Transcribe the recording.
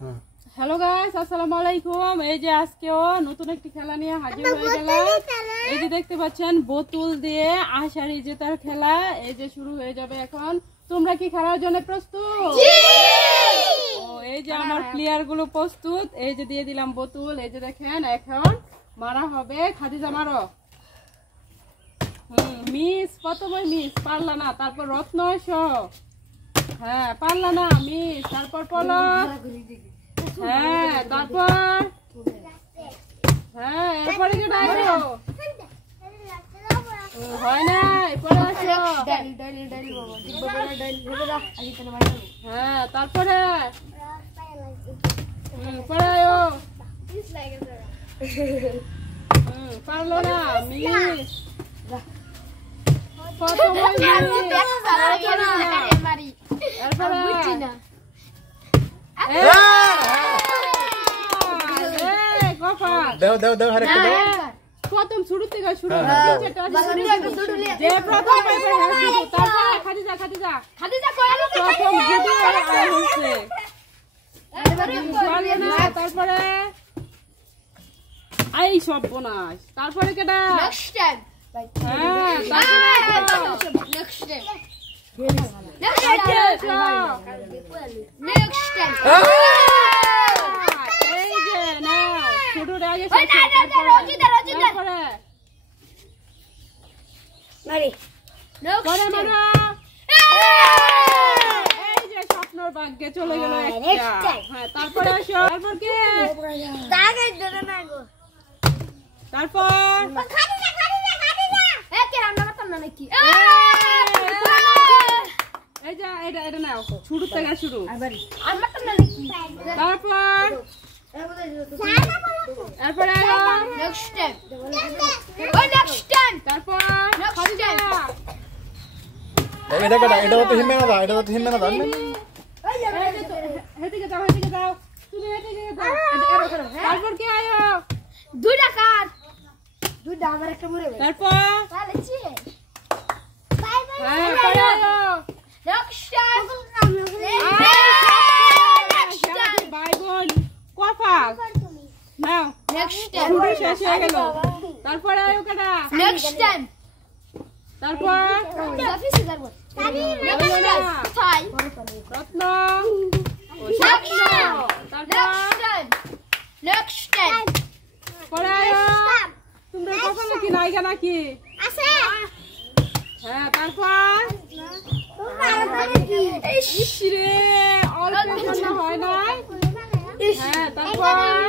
Hello guys, আসসালামু আলাইকুম। এই যে আজকেও নতুন একটি খেলা নিয়ে হাজির হয়ে গেলাম। এই যে দেখতে পাচ্ছেন বোতল দিয়ে আষাঢ়ি জেতার খেলা। এই যে শুরু হয়ে যাবে এখন। তোমরা কি খেলার জন্য প্রস্তুত? এই যে আমার প্লেয়ার গুলো প্রস্তুত। এই যে দিয়ে দিলাম বোতল। এই যে দেখেন এখন মারা হবে। খাদিজা মারো। মিস, প্রথমে মিস, পারলা না। তারপর রত্ন এসো। হ্যাঁ, পারলা না, মিস। তারপর পলক। হ্যাঁ, তারপর হ্যাঁ, এরপরে কি ডাইলো হয় না, এরপরে আসো। হ্যাঁ, তারপরে পরে আয়ো। পারলো না, মিস। প্রথমে প্রথম শুরু থেকে শুরু যে প্রথম তারপরে এই সব বোনাস। তারপরে কেটা স্বপ্নর ভাগ্যে চলে গেল। তারপরে আসো। তারপর কি? তারপর এই যে এটা নাও, শুরু থেকে শুরু। তারপর এরপরে তারপর কি আয়ো দুইটা কার দুইটা আমার একটা মরে গেল। তারপর ভাই বোন কপাল নাও, শেষ হয়ে গেল। তারপরে আয়ো কাটা তারপর রত্ন তোমরা কপালে কি নাইগা নাকি? হ্যাঁ, তারপর অল্প হয় নাই। হ্যাঁ, তারপর